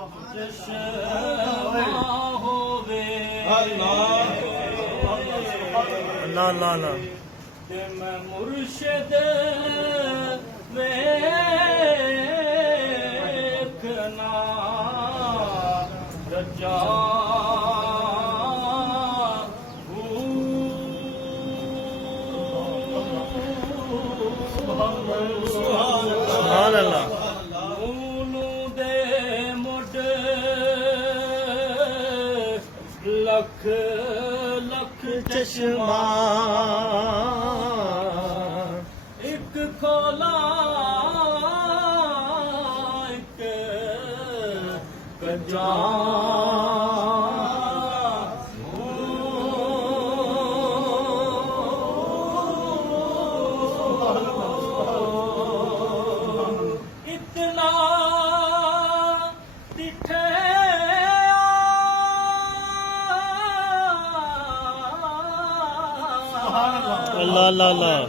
اللہ اللہ اللہ میں مرشد ویکھنا رجا سبحان اللہ لکھ لکھ چشمہ ایک کھولا ایک کجا اتنا دکھے اللہ اللہ اللہ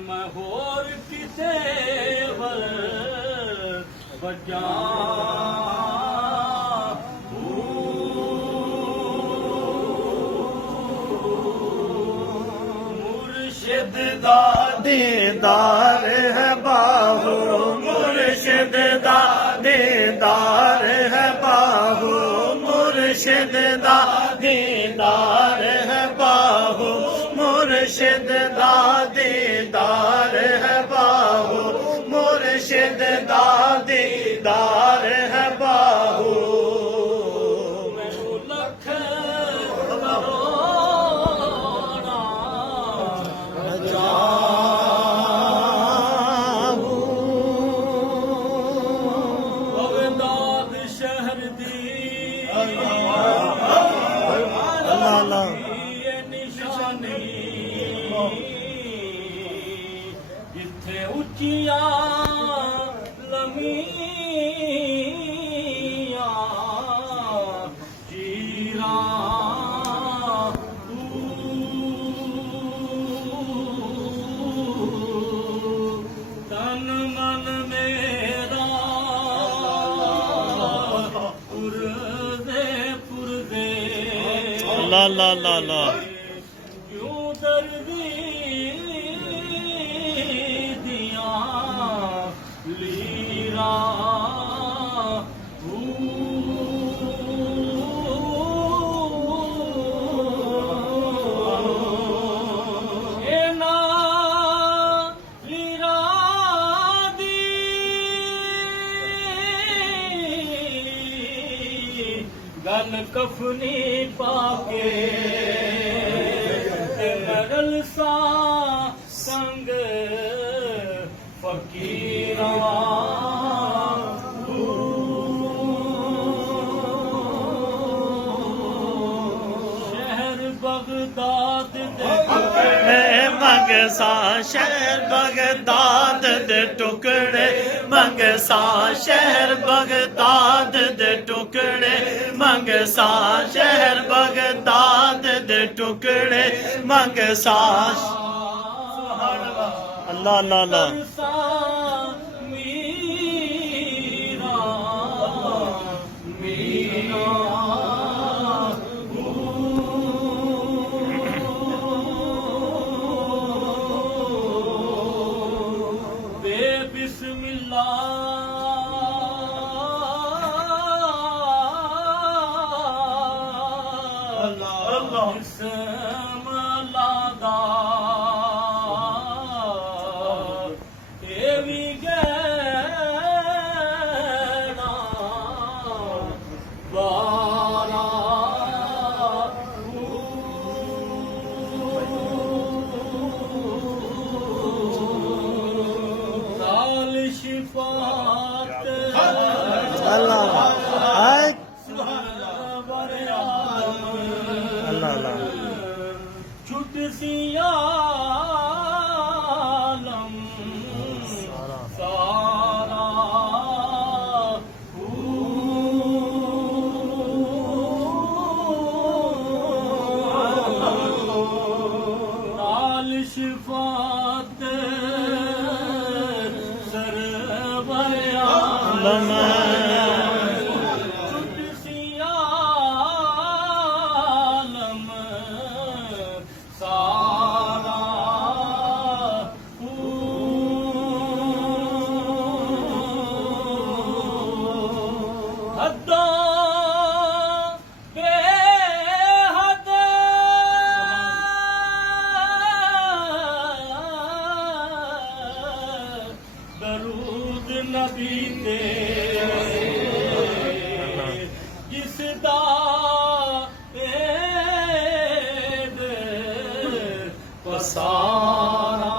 میں ہور کسے ول بجا مرشد دا دیدار ہے باہو مرشد دا دیدار ہے باہو مرشد دا دیدار ہے باہو مرشد دا دیدار ہے باہو مرشد دا دیدار ہے باہو لکھ بغداد شہر دی نشانی جتھے اچیاں لمیاں چیراں تن من میرا پردے پردے اللہ اللہ اللہ اللہ کیوں دردی دیا لیرا گل کفنی پاکے مرل سا سنگ شہر بغداد منگسا شہر بغداد دے ٹکڑے منگسا شہر بغداد دے ٹکڑے منگسا شہر بغداد دے ٹکڑے منگسا اللہ اللہ اللہ بسم اللہ بسم اللہ دا ایوی گینا بارا شفاعت اللہ اللہ اللہ چھٹ سی عالم سارا نال شفاعت سر درود نبی تے جس دا عید پسارا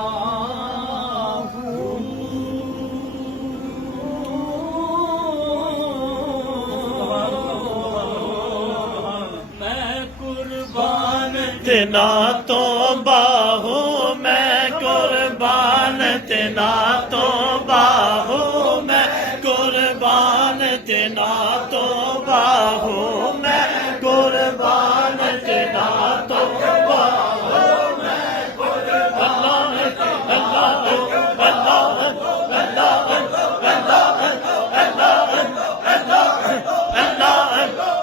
میں قربان تینا تو باہو میں قربان تینا تو باہو میں قربان تینا تو باہو میں قربان تینا تو باہو میں قربان اللہ اللہ اللہ اللہ اللہ اللہ